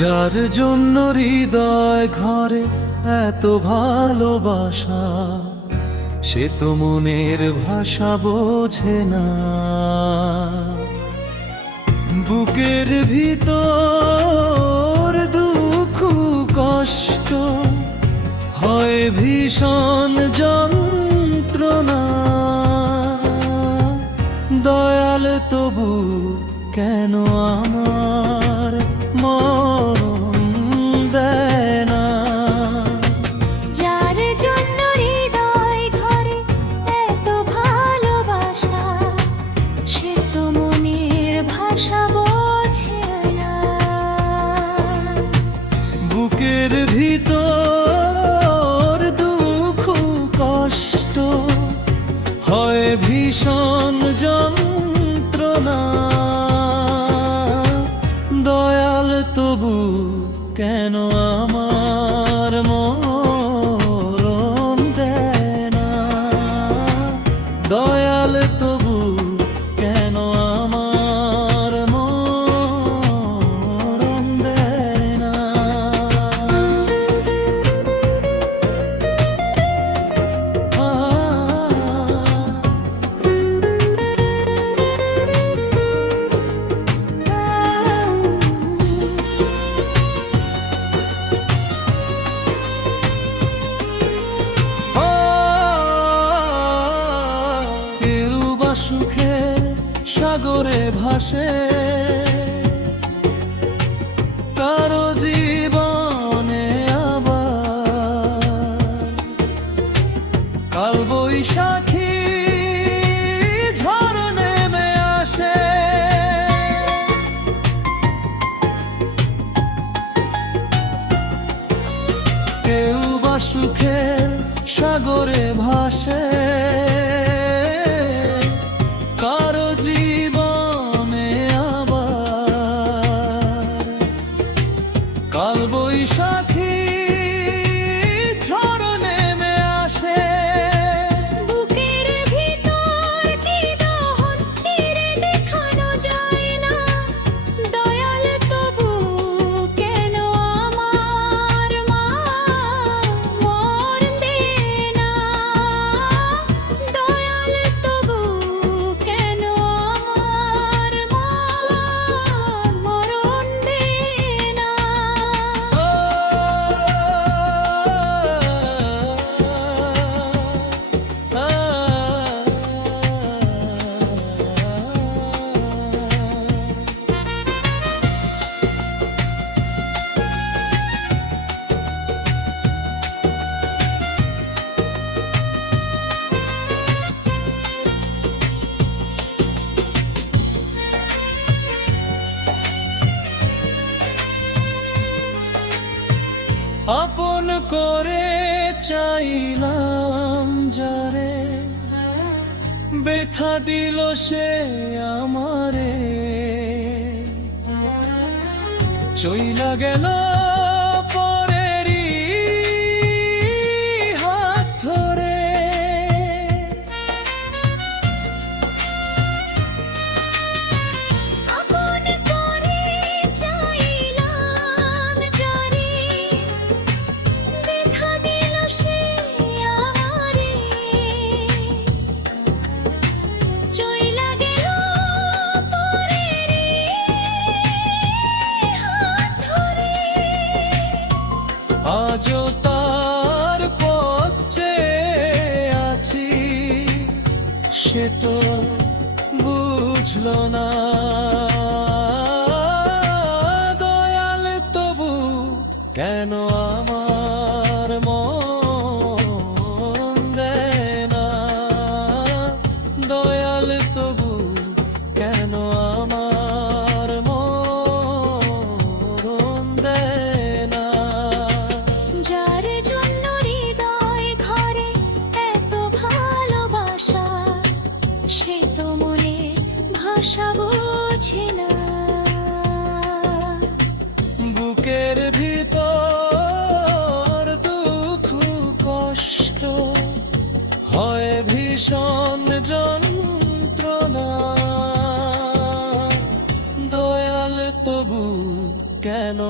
যার জন্য হৃদয় ঘরে এত ভালোবাসা, সে তো মনের ভাষা বোঝে না। বুকের ভিতর দুঃখ কষ্ট হয় ভীষণ যন্ত্রণা, দয়াল তবু কেন আমার মরণ দেয় না। যার জন্য হৃদয় ঘরে এত ভালোবাসা, সে তো মনের ভাষা বোঝে না। বুকের ভিতর দুঃখ কষ্ট হয় ভীষণ যন্ত্রণা, দয়াল তবু কেন আমার মরণ দেয় না। দয়াল তবু কেন আমার মরণ দেয় না। সুখে সাগরে ভাসে কারো জীবনে আবার কাল বৈশাখী ঝড় নেমে আসে। কেউ বা সুখে সাগরে ভাসে কারো জীবনে আবার কাল বৈশাখী ঝড় নেমে আসে। বুকের ভিতর কি দহন চিরে দেখানো যায় না, দয়াল তবু কেন আমার মরণ দেয় না। দয়াল তবু কেন আমার মরণ দেয় না। আপন করে চাইলাম যারে, ব্যথা দিল সে আমারে। চইলা গেল পরেরই হাত ধরে। আপন করে চাইলাম যারে, ব্যথা দিল সে আমারে। চইলা গেল পরেরই হাত ধরে। আজও তার পথে আছি, সে তো বুঝলো না। দয়াল তবু কেন আমার মন দেয় না। দয়াল তবু কেন আমার মরণ দেয় না। যার জন্য হৃদয় ঘরে এত ভালোবাসা, সে তো মনের ভাষা বোঝে না। বুকের ভিতর দুঃখ কষ্ট হয় ভীষণ যন্ত্রণা, দয়াল তবু কেন